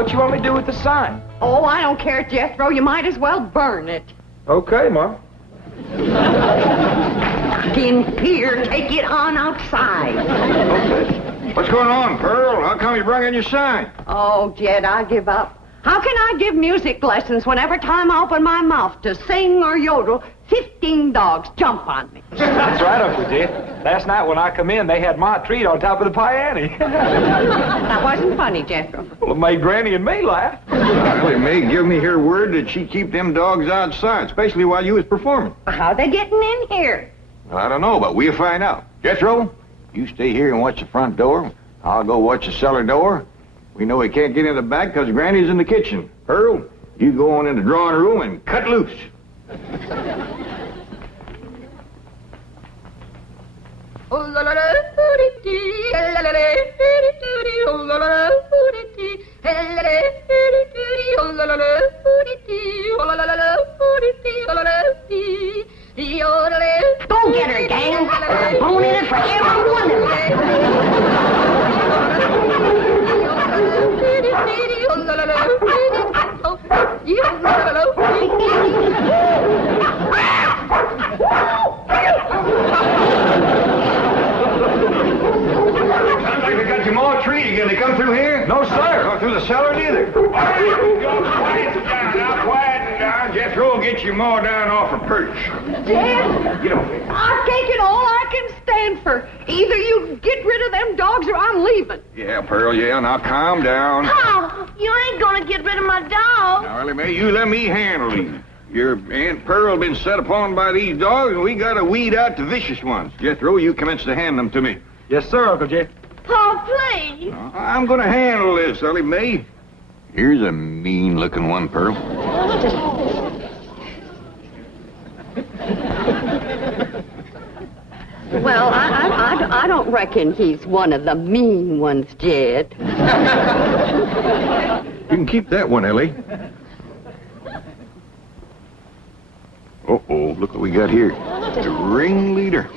what you want me to do with the sign? Oh, I don't care, Jethro. You might as well burn it. Okay, Ma. In here, take it on outside. Okay. What's going on, Pearl? How come you brought in your sign? Oh, Jed, I give up. How can I give music lessons when every time I open my mouth to sing or yodel, 15 dogs jump on me? That's right, Uncle Jed. Last night when I come in, they had my treat on top of the piano. That wasn't funny, Jethro. Well, it made Granny and me laugh. Well, it may give me her word that she'd keep them dogs outside, especially while you was performing. How they getting in here? Well, I don't know, but we'll find out. Jethro, you stay here and watch the front door. I'll go watch the cellar door. We know he can't get in the back because Granny's in the kitchen. Pearl, you go on in the drawing room and cut loose. Go get her, gang. I'm pulling in it for every one of them. Sounds like we got your more treat again. They come through here? No, sir. Or through the cellar, neither. Quiet down now, quiet down. Jethro will get you more down off her perch. Jed, Get over here. I've taken all I can stand for. Either you get rid of them dogs or I'm leaving. Yeah, Pearl, yeah. Now calm down. Oh, you ain't gonna get rid of my dog. Now, Elly, May, you let me handle these. Your Aunt Pearl been set upon by these dogs, and we gotta weed out the vicious ones. Jethro, you commence to hand them to me. Yes, sir, Uncle Jed. Oh, please. I'm gonna handle this, Elly May. Here's a mean-looking one, Pearl. Well, I don't reckon he's one of the mean ones, Jed. You can keep that one, Elly. Uh-oh, look what we got here. The ringleader.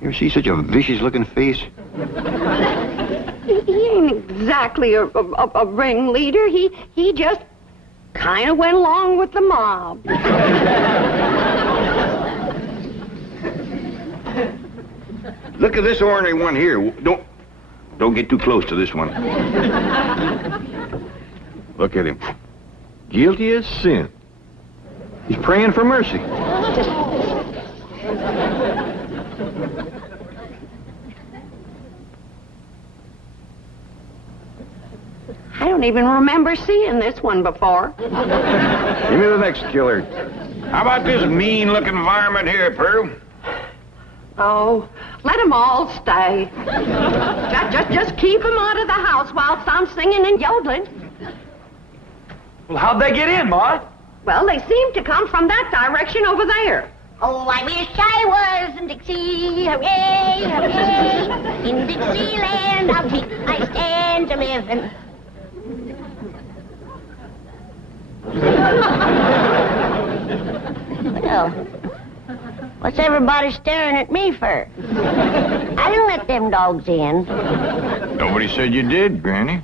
You ever see such a vicious-looking face? He ain't exactly a ringleader. He just kind of went along with the mob. Look at this ornery one here. Don't get too close to this one. Look at him. Guilty as sin. He's praying for mercy. I don't even remember seeing this one before. Give me the next killer. How about this mean-looking varmint here, Pearl? Oh, let them all stay. Just keep them out of the house whilst I'm singing and yodeling. Well, how'd they get in, Ma? Well, they seem to come from that direction over there. Oh, I wish I was in Dixie, hooray, hooray. In Dixieland, I'll take my stand to living. Well, what's everybody staring at me for? I didn't let them dogs in. Nobody said you did, Granny.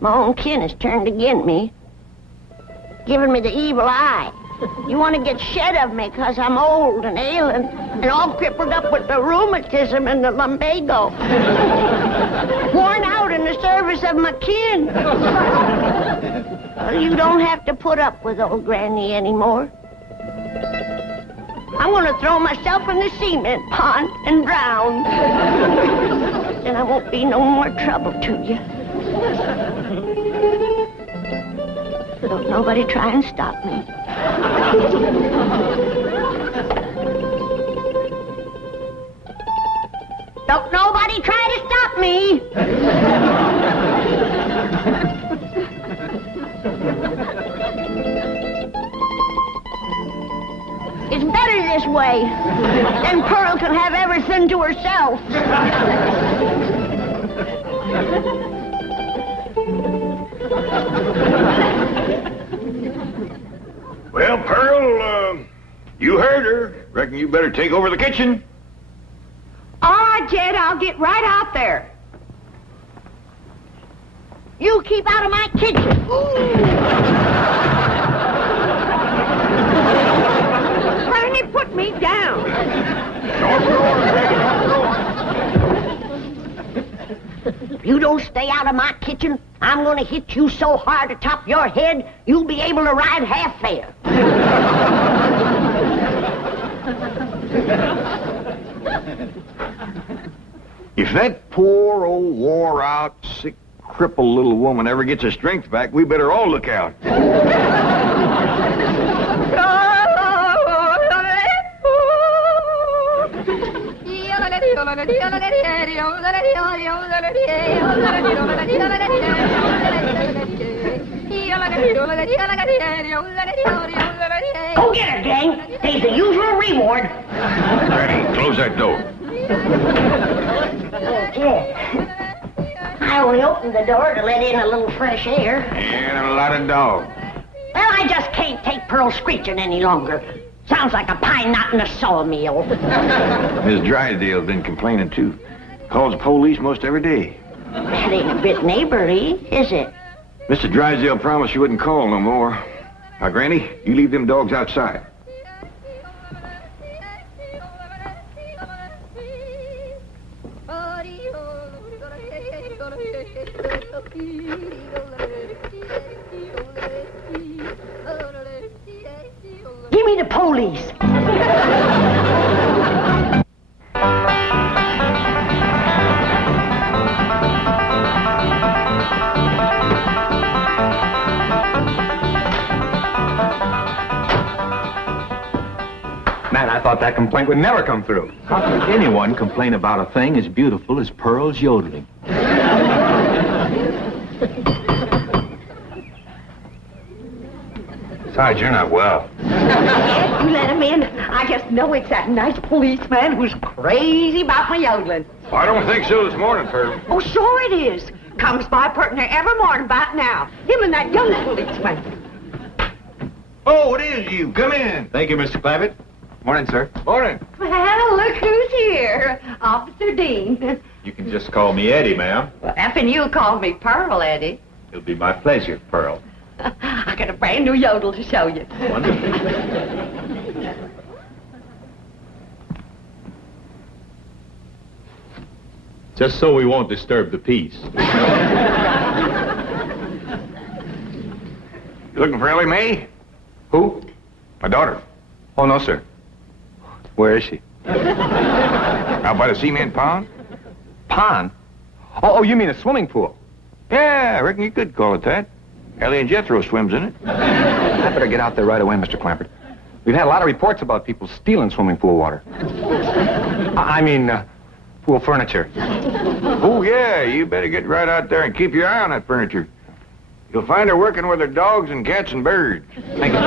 My own kin has turned against me, giving me the evil eye. You want to get shed of me because I'm old and ailing and all crippled up with the rheumatism and the lumbago. Worn out in the service of my kin. Well, you don't have to put up with old Granny anymore. I'm going to throw myself in the cement pond and drown. Then I won't be no more trouble to you. Don't nobody try and stop me. Don't nobody try to stop me. It's better this way. Then Pearl can have everything to herself. Well, Pearl, you heard her. Reckon you better take over the kitchen. All right, Jed, I'll get right out there. You keep out of my kitchen. Granny, put me down. If you don't stay out of my kitchen, I'm going to hit you so hard atop your head, you'll be able to ride half fare. If that poor old wore-out, sick, crippled little woman ever gets her strength back, we better all look out. Go get her, gang. There's the usual reward. Granny, close that door. Okay. I only opened the door to let in a little fresh air. And a lot of dogs. Well, I just can't take Pearl screeching any longer. Sounds like a pine knot in a sawmill. Miss Drysdale's been complaining, too. Calls the police most every day. That ain't a bit neighborly, is it? Mr. Drysdale promised you wouldn't call no more. Now, Granny, you leave them dogs outside. Give me the police. Man, I thought that complaint would never come through. How could anyone complain about a thing as beautiful as Pearl's yodeling? Besides, you're not well. You let him in. I just know it's that nice policeman who's crazy about my yodeling. I don't think so this morning, Pearl. Oh, sure it is. Comes by pert near every morning about now. Him and that young policeman. Oh, it is you. Come in. Thank you, Mr. Clampett. Morning, sir. Morning. Well, look who's here. Officer Dean. You can just call me Eddie, ma'am. Well, effing you called me Pearl, Eddie. It'll be my pleasure, Pearl. I got a brand new yodel to show you. Wonderful. Just so we won't disturb the peace. You looking for Elly Mae? Who? My daughter. Oh, no, sir. Where is she? Out by the cement pond? Pond? Oh, you mean a swimming pool? Yeah, I reckon you could call it that. Elly and Jethro swims in it. I better get out there right away, Mr. Clampett. We've had a lot of reports about people stealing swimming pool water. I mean, pool furniture. Oh, yeah, you better get right out there and keep your eye on that furniture. You'll find her working with her dogs and cats and birds. Thank you.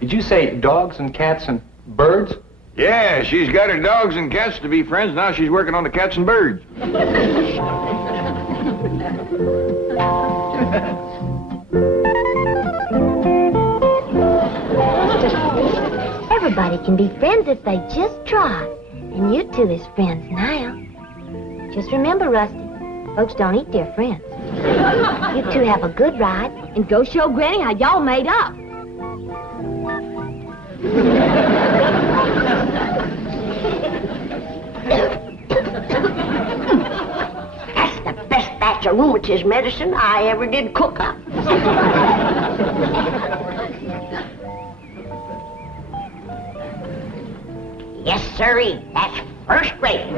Did you say dogs and cats and birds? Yeah, she's got her dogs and cats to be friends. Now she's working on the cats and birds. Everybody can be friends if they just try. And you two is friends now. Just remember, Rusty, folks don't eat their friends. You two have a good ride and go show Granny how y'all made up. That's the best batch of rheumatism medicine I ever did cook up. Yes, sirree. That's first rate.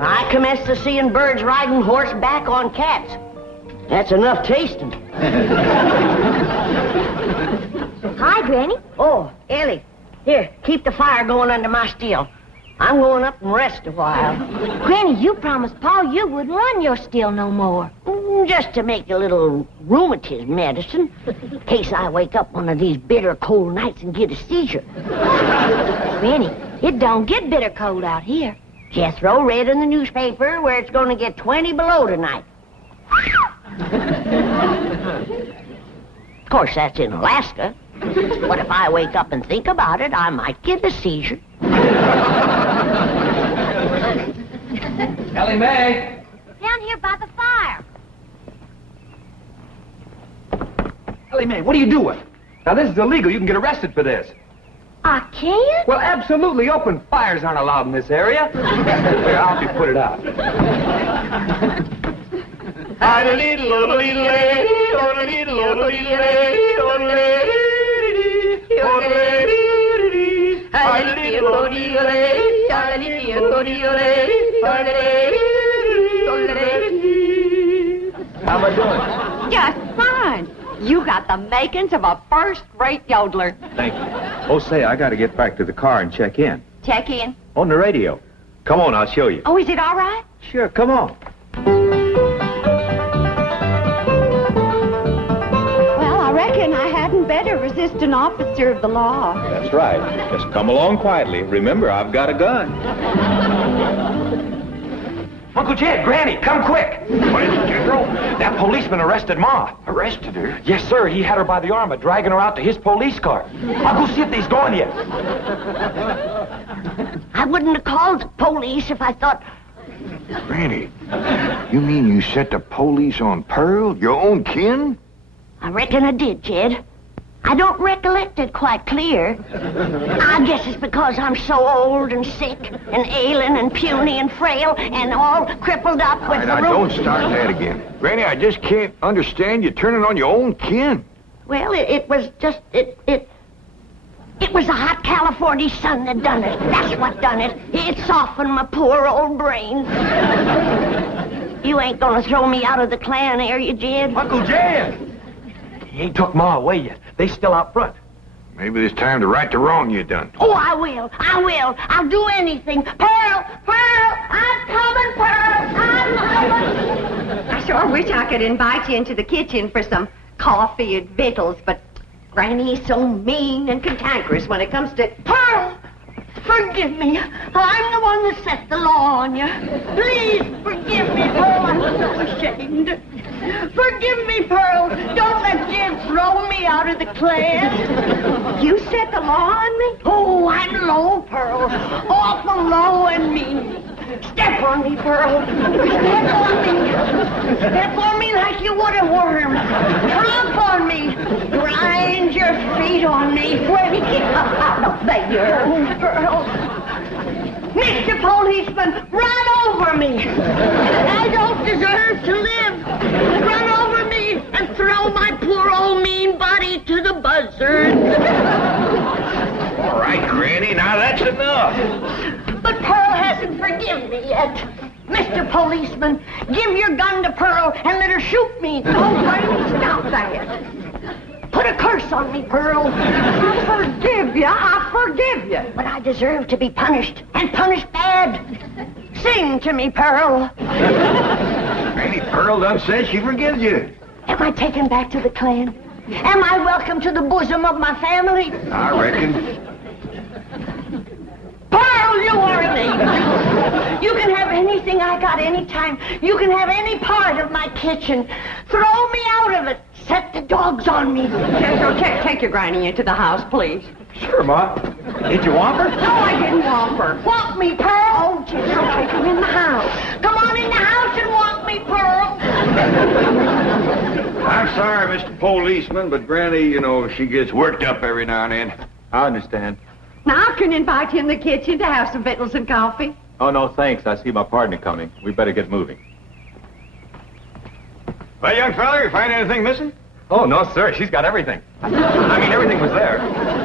I commenced to seeing birds riding horseback on cats. That's enough tasting. Hi, Granny. Oh, Elly, here, keep the fire going under my steel. I'm going up and rest a while. Granny, you promised Pa you wouldn't run your still no more. Just to make a little rheumatism medicine, in case I wake up one of these bitter cold nights and get a seizure. Granny, It don't get bitter cold out here. Jethro read in the newspaper where it's going to get 20 below tonight. Of course, that's in Alaska. But if I wake up and think about it, I might get a seizure. Elly Mae! Down here by the fire. Elly Mae, what are you doing? Now, this is illegal. You can get arrested for this. I can't? Well, absolutely. Open fires aren't allowed in this area. Here, I'll help you put it out. How am I doing? Just fine. You got the makings of a first-rate yodeler. Thank you. Oh, say, I got to get back to the car and check in. Check in. On the radio. Come on, I'll show you. Oh, is it all right? Sure, come on. Well, I reckon I hadn't better resist an officer of the law. That's right. Just come along quietly. Remember, I've got a gun. Uncle Jed, Granny, come quick. What is it, Jethro? That policeman arrested Ma. Arrested her? Yes, sir. He had her by the arm, dragging her out to his police car. I'll go see if they's gone yet. I wouldn't have called the police if I thought... Granny, you mean you set the police on Pearl, your own kin? I reckon I did, Jed. I don't recollect it quite clear. I guess it's because I'm so old and sick and ailing and puny and frail and all crippled up with Now, don't start that again. Granny, I just can't understand you turning on your own kin. Well, it was just... It was the hot California sun that done it. That's what done it. It softened my poor old brain. You ain't gonna throw me out of the clan, are you, Jed? Uncle Jed! He ain't took Ma away yet. They still out front. Maybe it's time to right the wrong you done. Oh, I will. I'll do anything. Pearl! I'm coming, Pearl! I'm coming! I sure wish I could invite you into the kitchen for some coffee and victuals, but Granny's so mean and cantankerous when it comes to... Pearl! Forgive me. I'm the one that set the law on you. Please forgive me, Pearl. I'm so ashamed. Forgive me, Pearl. Don't let Jed throw me out of the clan. You set the law on me? Oh, I'm low, Pearl. Awful low and mean. Step on me, Pearl. Step on me. Step on me like you would a worm. Tromp on me. Grind your feet on me. Where did you come out of there? Pearl. Mr. Policeman, run over me. I don't deserve to live. Run over me and throw my poor old mean body to the buzzards. All right, Granny, now that's enough. But Pearl hasn't forgiven me yet. Mr. Policeman, give your gun to Pearl and let her shoot me. Oh, Granny, stop that. Put a curse on me, Pearl. I forgive you. But I deserve to be punished, and punished bad. Sing to me, Pearl. Granny, Pearl done said she forgives you. Am I taken back to the clan? Am I welcome to the bosom of my family? I reckon. Pearl, you are an angel. You can have anything I got anytime. You can have any part of my kitchen. Throw me out of it. Set the dogs on me. Jethro, take your Granny into the house, please. Sure, Ma. Did you want her? No, I didn't want her. Want me, Pearl? Oh, Jethro, take her in the house. Come on in the house and want me, Pearl. I'm sorry, Mr. Policeman, but Granny, you know, she gets worked up every now and then. I understand. Now I can invite you in the kitchen to have some victuals and coffee. Oh, no, thanks. I see my partner coming. We better get moving. Well, young fella, you find anything missing? Oh, no, sir. She's got everything. I mean, everything was there.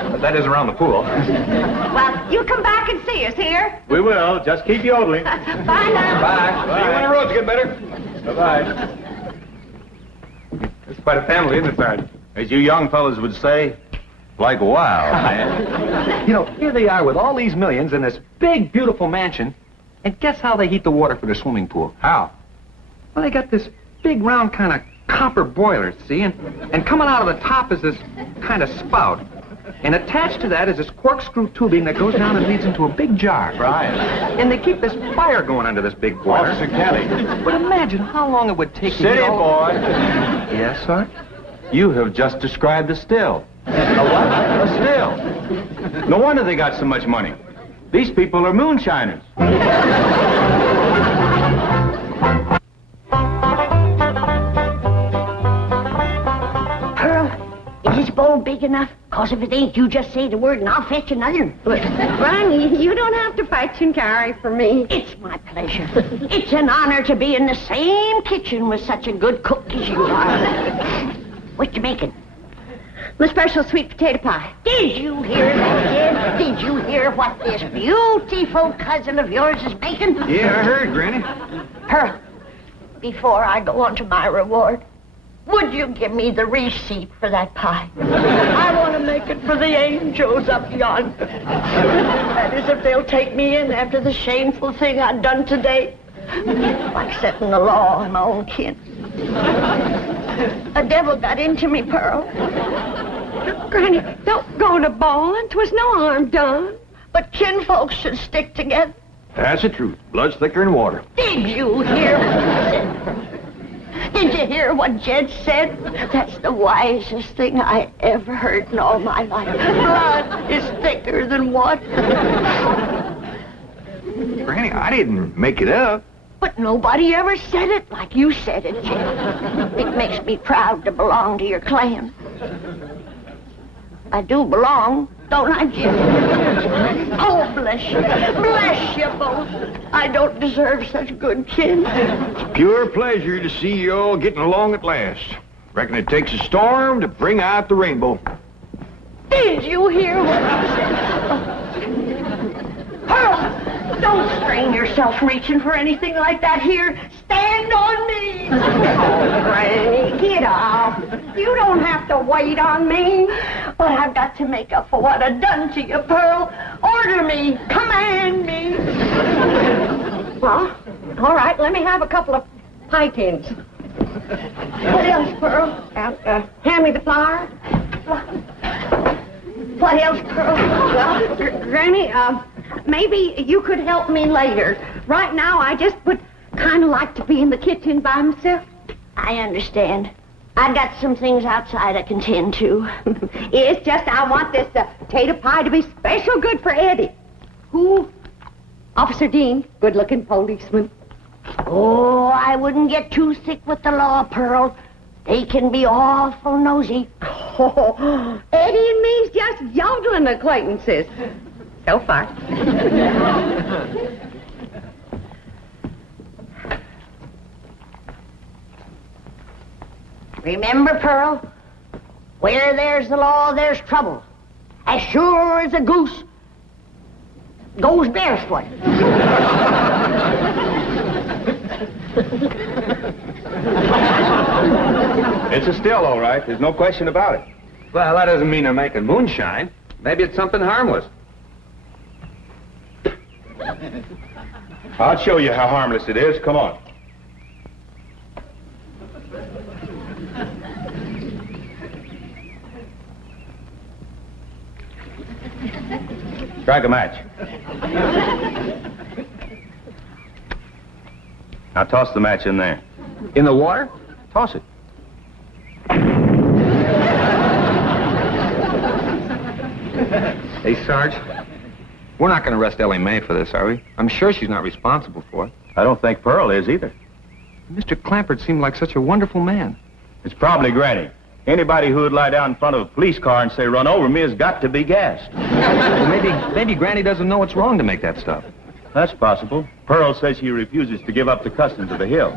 But that is around the pool. Well, you come back and see us here. We will. Just keep yodeling. Bye now. Bye. See you when the roads get better. Bye-bye. It's quite a family, isn't it, Sergeant? As you young fellas would say, like wow, man. You know, here they are with all these millions in this big, beautiful mansion. And guess how they heat the water for their swimming pool? How? Well, they got this big, round kind of copper boiler, see? And coming out of the top is this kind of spout. And attached to that is this corkscrew tubing that goes down and leads into a big jar. Right. And they keep this fire going under this big boiler. Officer Kelly. But imagine how long it would take City boy. Yes, sir? You have just described a still. A what? A still. No wonder they got so much money. These people are moonshiners. Pearl, is this bowl big enough? Cause if it ain't, you just say the word and I'll fetch another. Granny, you don't have to fetch and carry for me. It's my pleasure. It's an honor to be in the same kitchen with such a good cook as you are. What you making? My special sweet potato pie. Did you hear that, kid? Did you hear what this beautiful cousin of yours is making? Yeah, I heard, Granny. Pearl, before I go on to my reward, would you give me the receipt for that pie? I want to make it for the angels up yonder. That is, if they'll take me in after the shameful thing I've done today. Like setting the law on my own kin. A devil got into me, Pearl. Granny, don't go to bawling. 'Twas no harm done. But kinfolks should stick together. That's the truth. Blood's thicker than water. Did you hear what he said? Did you hear what Jed said? That's the wisest thing I ever heard in all my life. Blood is thicker than water. Granny, I didn't make it up. But nobody ever said it like you said it, Jed. It makes me proud to belong to your clan. I do belong, don't I, Jed? Oh, bless you. Bless you both. I don't deserve such good kin. It's pure pleasure to see you all getting along at last. Reckon it takes a storm to bring out the rainbow. Did you hear what I said? Pearl, don't strain yourself reaching for anything like that here. Stand on me. Granny, get off. You don't have to wait on me. But I've got to make up for what I've done to you, Pearl. Order me. Command me. Well, all right, let me have a couple of pie tins. What else, Pearl? Hand me the flour. What else, Pearl? Well, Granny, maybe you could help me later. Right now, I just would kind of like to be in the kitchen by myself. I understand. I've got some things outside I can tend to. It's just I want this potato pie to be special good for Eddie. Who? Officer Dean, good-looking policeman. Oh, I wouldn't get too thick with the law, Pearl. They can be awful nosy. Oh, Eddie and me's just yodeling acquaintances. So far. Remember, Pearl, where there's the law, there's trouble. As sure as a goose goes barefoot. It's a still, all right. There's no question about it. Well, that doesn't mean they're making moonshine. Maybe it's something harmless. I'll show you how harmless it is. Come on. Strike a match. Now toss the match in there. In the water? Toss it. Hey, Sarge, we're not going to arrest Elly May for this, are we? I'm sure she's not responsible for it. I don't think Pearl is either. Mr. Clampett seemed like such a wonderful man. It's probably Granny. Anybody who would lie down in front of a police car and say, run over me, has got to be gassed. Well, maybe Granny doesn't know it's wrong to make that stuff. That's possible. Pearl says she refuses to give up the customs of the hill.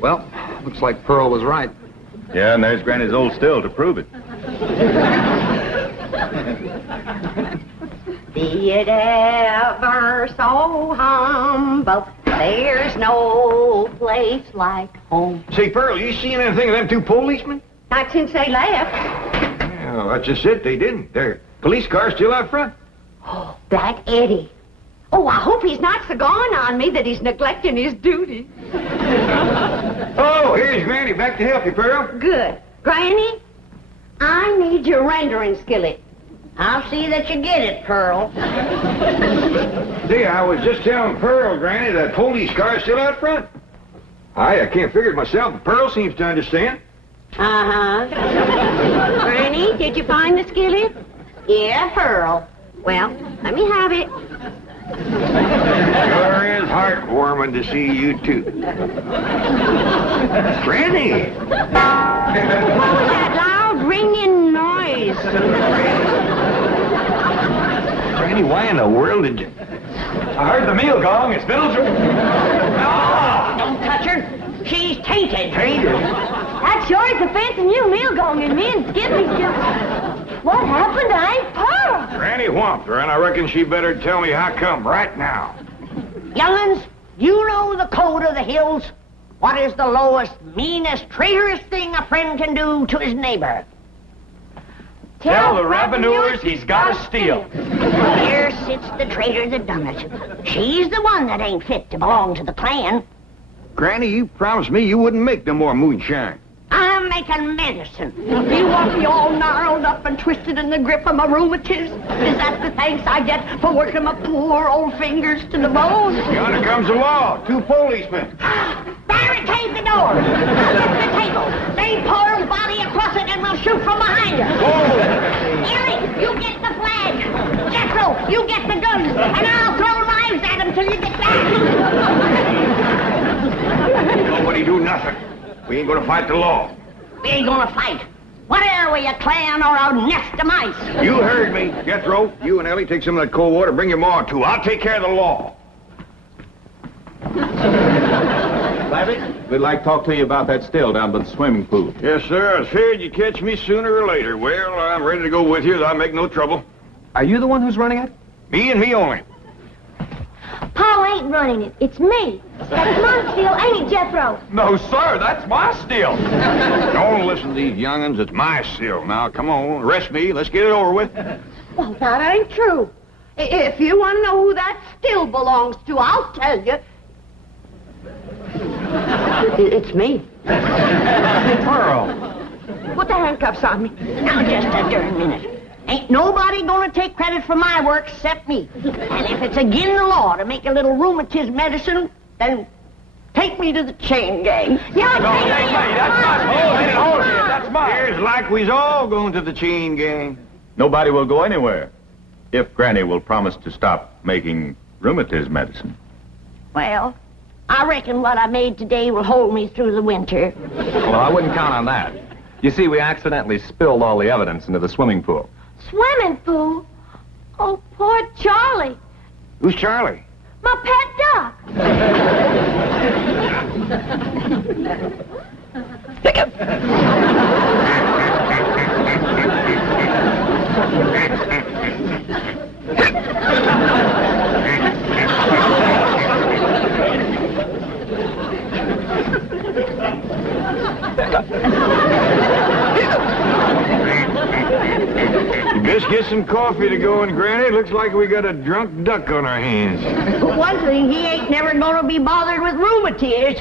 Well, looks like Pearl was right. Yeah, and there's Granny's old still to prove it. Be it ever so humble, there's no place like home. Say, Pearl, you seen anything of them two policemen? Not since they left. Yeah, well, that's just it. They didn't. Their police car's still out front. Oh, Black Eddie. Oh, I hope he's not so gone on me that he's neglecting his duty. Oh, here's Granny. Back to help you, Pearl. Good. Granny, I need your rendering skillet. I'll see that you get it, Pearl. See, I was just telling Pearl, Granny, that police car's still out front. I can't figure it myself, but Pearl seems to understand. Uh-huh. Granny, did you find the skillet? Yeah, Pearl. Well, let me have it. Sure is heartwarming to see you two. Granny! What was that loud ringing noise? Granny, why in the world did you... I heard the meal gong. It's Middleton. Don't touch her. She's tainted. Tainted? That sure is a fancy new meal going, and me and Skippy's just... What happened to Aunt Pearl? Granny whomped her, and I reckon she better tell me how come right now. Young'uns, you know the code of the hills. What is the lowest, meanest, traitorous thing a friend can do to his neighbor? Tell the revenuers he's got to steal. Here sits the traitor that done it. She's the one that ain't fit to belong to the clan. Granny, you promised me you wouldn't make no more moonshine. I'm making medicine. You want me all gnarled up and twisted in the grip of my rheumatism? Is that the thanks I get for working my poor old fingers to the bone? Yonder comes the law. 2 policemen. Barricade the door. Get the table. Lay Pearl's body across it and we'll shoot from behind her. Elly, you get the flag. Jethro, you get the guns. And I'll throw knives at him till you get back. Nobody do nothing. We ain't gonna fight the law. We ain't gonna fight. What are we, a clan or a nest of mice? You heard me. Jethro, you and Elly take some of that cold water. Bring your ma, too. I'll take care of the law. Clampett, we'd like to talk to you about that still down by the swimming pool. Yes, sir. I was feared you'd catch me sooner or later. Well, I'm ready to go with you. I'll make no trouble. Are you the one who's running it? Me and me only. Paul ain't running it. It's me. That's my still, ain't it, Jethro? No, sir, that's my still. Don't listen to these young'uns. It's my still. Now, come on. Arrest me. Let's get it over with. Well, that ain't true. If you want to know who that still belongs to, I'll tell you. It's me. Pearl. Put the handcuffs on me. Now, just a darn minute. Ain't nobody gonna take credit for my work except me. And if it's again the law to make a little rheumatism medicine, then take me to the chain gang. No, that's mine. Hold it. That's mine. Here's like we's all going to the chain gang. Nobody will go anywhere if Granny will promise to stop making rheumatism medicine. Well, I reckon what I made today will hold me through the winter. Well, I wouldn't count on that. You see, we accidentally spilled all the evidence into the swimming pool. Swimming pool? Oh, poor Charlie. Who's Charlie? My pet duck. You best get some coffee to go in, Granny. It looks like we got a drunk duck on our hands. For one thing, he ain't never gonna be bothered with rheumatiz.